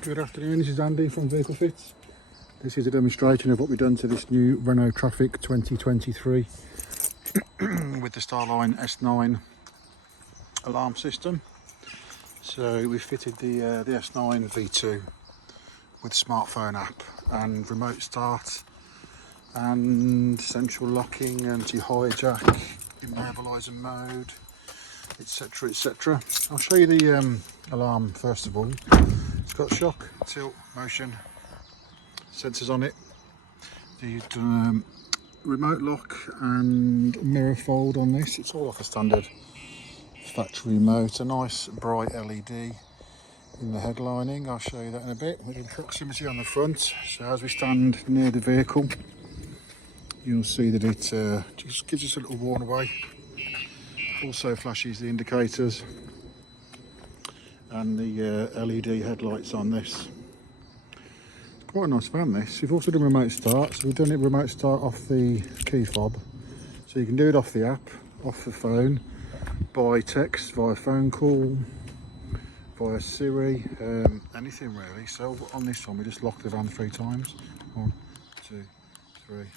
Good afternoon, this is Andy from Vehicle Fits. This is a demonstration of what we've done to this new Renault Trafic 2023 with the StarLine S9 alarm system. So we fitted the S9 V2 with smartphone app and remote start and central locking, anti-hijack, immobiliser mode, etc, etc. I'll show you the alarm first of all. It's got shock, tilt, motion sensors on it. The remote lock and mirror fold on this. It's all like a standard factory remote. A nice bright LED in the headlining. I'll show you that in a bit. With proximity on the front. So as we stand near the vehicle, you'll see that it just gives us a little warn away. Also flashes the indicators and the LED headlights on this. It's quite a nice van this. We've also done remote start, so we've done it remote start off the key fob. So you can do it off the app, off the phone, by text, via phone call, via Siri, anything really. So on this one we just lock the van 3 times. 1, 2, 3. And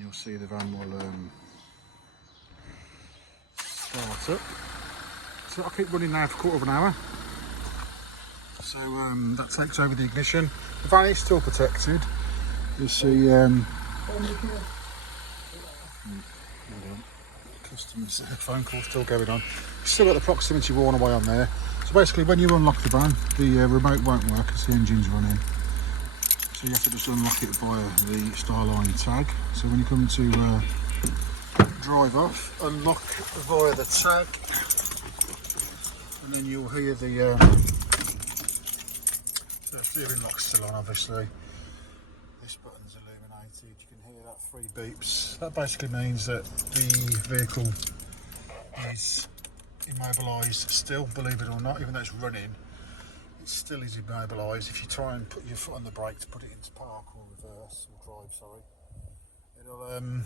you'll see the van will start up. So I'll keep running now for a quarter of an hour. So that takes over the ignition. The van is still protected. You'll see customer's phone call still going on. You've still got the proximity warn away on there. So basically when you unlock the van, the remote won't work because the engine's running. So you have to just unlock it via the StarLine tag. So when you come to drive off, unlock via the tag. And then you'll hear the steering lock's still on, obviously. This button's illuminated. You can hear that 3 beeps. That basically means that the vehicle is immobilised still, believe it or not, even though it's running. It still is immobilised. If you try and put your foot on the brake to put it into park or reverse or drive, sorry, it'll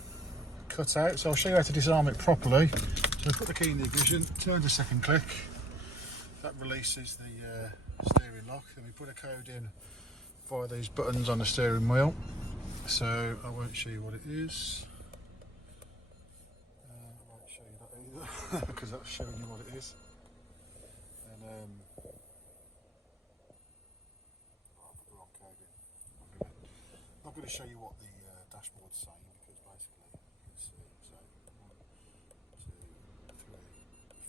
cut out. So I'll show you how to disarm it properly. So put the key in the ignition, turn the second click. That releases the steering lock. Then we put a code in via these buttons on the steering wheel. So I won't show you what it is. I won't show you that either because that's showing you what it is. And I'll put the wrong code in. I'm not going to show you what the dashboard's saying because basically you can see. So 1, 2, 3,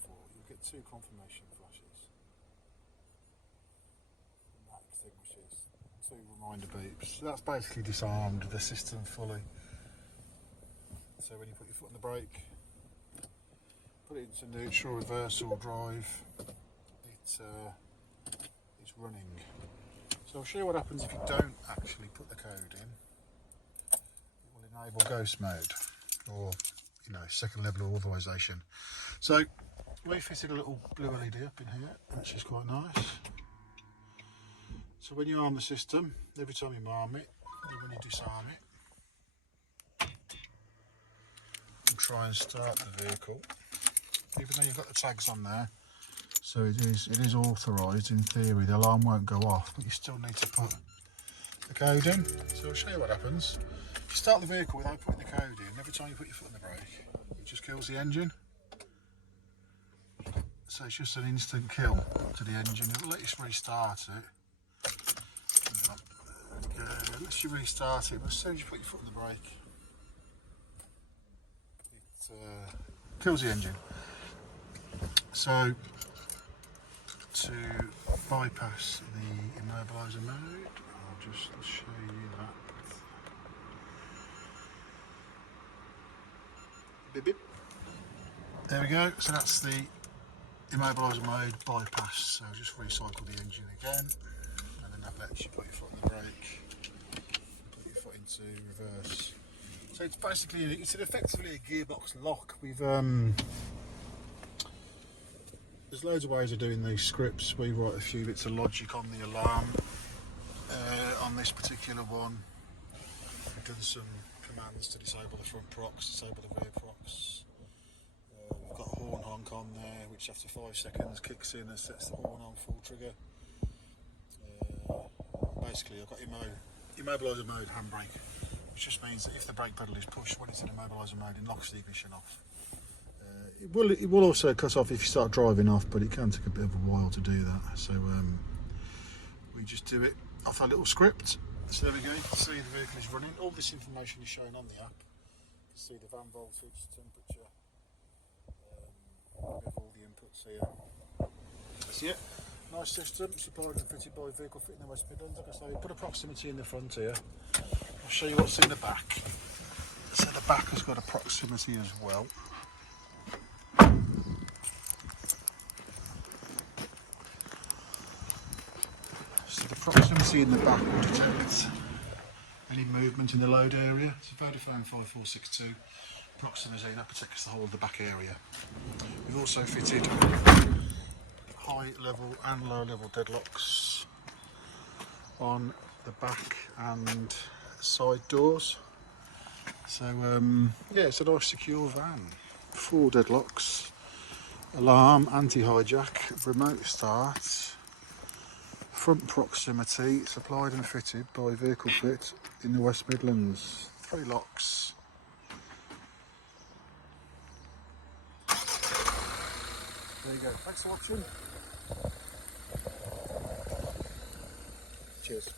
4. You'll get 2 confirmation flashes. Extinguishes, 2 reminder beeps. So that's basically disarmed the system fully. So when you put your foot on the brake, put it into neutral, reverse or drive, it's running. So I'll show you what happens if you don't actually put the code in. It will enable ghost mode, or second level authorization. So we fitted a little blue LED up in here, which is quite nice. So when you arm the system, every time you arm it, and when you disarm it, and try and start the vehicle, even though you've got the tags on there, so it is authorised in theory, the alarm won't go off, but you still need to put the code in. So I'll show you what happens. If you start the vehicle without putting the code in, every time you put your foot on the brake, it just kills the engine. So it's just an instant kill to the engine. It'll let you restart it. Unless you restart it, but as soon as you put your foot on the brake, it kills the engine. So to bypass the immobiliser mode, I'll just show you that. Beep, beep. There we go. So that's the immobiliser mode bypass. So just recycle the engine again. That lets you put your foot on the brake, put your foot into reverse. So it's basically, effectively a gearbox lock. We've there's loads of ways of doing these scripts. We write a few bits of logic on the alarm. On this particular one, we've done some commands to disable the front procs, disable the rear procs. We've got a horn honk on there, which after 5 seconds kicks in and sets the horn on full trigger. basically I've got immobiliser mode handbrake, which just means that if the brake pedal is pushed when it's in immobiliser mode, it locks the ignition off. It will also cut off if you start driving off, but it can take a bit of a while to do that. So we just do it off our little script. So there we go, you can see the vehicle is running. All this information is shown on the app. You can see the van voltage, temperature, with all the inputs here. That's it. Nice system, supplied and fitted by Vehicle Fit in the West Midlands. Like I say, put a proximity in the front here. I'll show you what's in the back. So the back has got a proximity as well. So the proximity in the back will detect any movement in the load area. It's a Vodafone 5462 proximity, and that protects the whole of the back area. We've also fitted high level and low level deadlocks on the back and side doors. So yeah, it's a nice secure van. 4 deadlocks, alarm, anti-hijack, remote start, front proximity, supplied and fitted by Vehicle Fit in the West Midlands. 3 locks. There you go. Thanks for watching. Cheers.